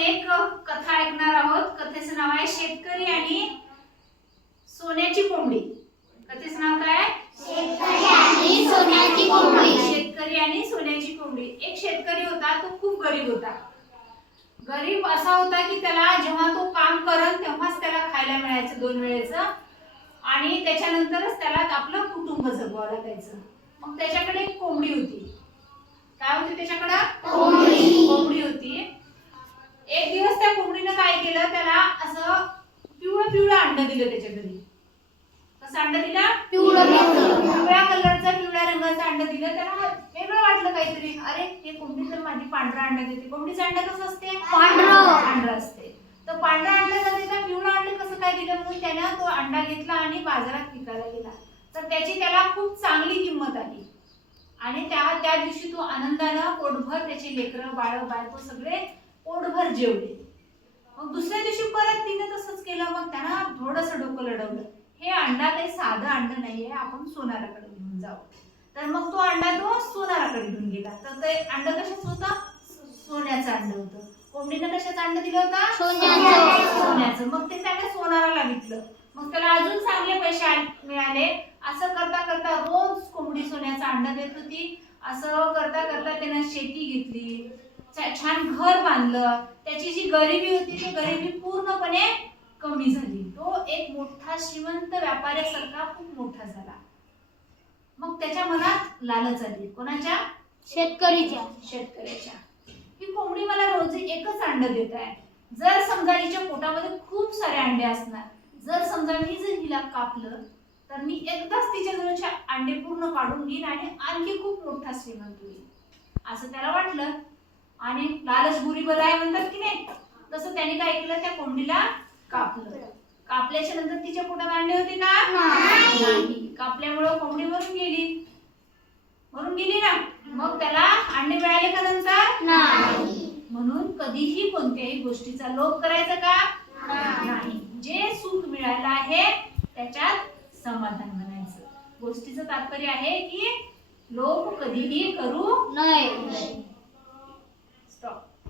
एक कथा ऐकणार आहोत. कथेचं नाव आहे शेतकरी आणि सोन्याची कोंबडी. कथेचं नाव काय आणि सोन्याची कोंबडी. शेतकरी आणि सोन्याची कोंबडी. एक शेतकरी होता तो खूप गरीब होता. गरीब असा होता की त्याला जेव्हा तो काम करत तेव्हाच त्याला खायला मिळायचं दोन वेळेचं. आणि त्याच्यानंतरच त्याला आपलं कुटुंब जगवावं लागायचं. मग त्याच्याकडे एक कोंबडी होती. एक दिवस त्या कोंबडीनं काय केलं त्याला असं पिवळं पिवळं अंड दिलं त्याच्या घरी. कसं अंड दिलं? पिवळं पिवळं. पिवळ्या कलरचं पिवळ्या रंगाचं अंड दिलं. त्याला वेगळं वाटलं काहीतरी. अरे हे कोंबडी तर माझी पांढरा अंडा देते. कोंबडीचं अंड कसं असते? पांढरं. पांढरं असते. तर पांढरा अंड न देता पिवळं अंड कसं काय दिलं? म्हणून त्यानं तो अंडा घेतला आणि बाजारात विकायला गेला. तर त्याची त्याला खूप चांगली किंमत आली. आणि त्या त्या दिवशी तो आनंदानं पोटभर त्याची लेकरं बाळ बायको सगळे पोटभर जेवले. मग दुसऱ्या दिवशी परत तिने तसंच केलं. मग त्यानं थोडंसं डोकं लढवलं. हे अंडा काही साधं अंड नाहीये. आपण सोनाराकडे घेऊन जाऊ. तर मग तो अंडा तो सोनाराकडे घेऊन गेला. तर ते अंड कशाच होतं? सोन्याचं अंड होतं. कोंबडीनं कशाचं अंड दिलं होतं? सोन्याचं. सोन्याचं. मग ते त्याने सोनाराला विकलं. मग त्याला अजून चांगले पैसे मिळाले. असं करता करता रोज कोंबडी सोन्याचं अंड देत होती. असं करता करता त्यानं शेती घेतली. छान घर बांधलं. त्याची जी गरिबी होती ती गरिबी पूर्णपणे कमी झाली. तो एक मोठा श्रीमंत व्यापाऱ्यासारखा खूप मोठा झाला. मग त्याच्या मनात लालच आली. कोणाच्या? शेतकरीच्या. शेतकऱ्याच्या. ही कोंबडी मला रोज एकच अंड देत आहे. जर समजा हिच्या पोटामध्ये खूप सारे अंडे असणार जर समजा मी जर हिला कापलं तर मी एकदाच तिच्या जवळचे अंडे पूर्ण काढून घेईन आणि आणखी खूप मोठा श्रीमंत होईल. असं त्याला वाटलं. आणि लालच बुरी आहे म्हणतात की नाही? तसं त्याने काय केलं त्या कोंबडीला कापलं. कापल्याच्या नंतर तिच्या पोटात अंडे होते का? नाही. नाही कापल्यामुळं कोंबडी मरून गेली. मरून गेली ना? मग त्याला अंडे मिळाले का नंतर? नाही. म्हणून कधीही कोणत्याही गोष्टीचा लोभ करायचा का? नाही. जे सुख मिळालं आहे त्याच्यात समाधान म्हणायचं गोष्टीचं तात्पर्य आहे की लोभ कधीही करू नाही.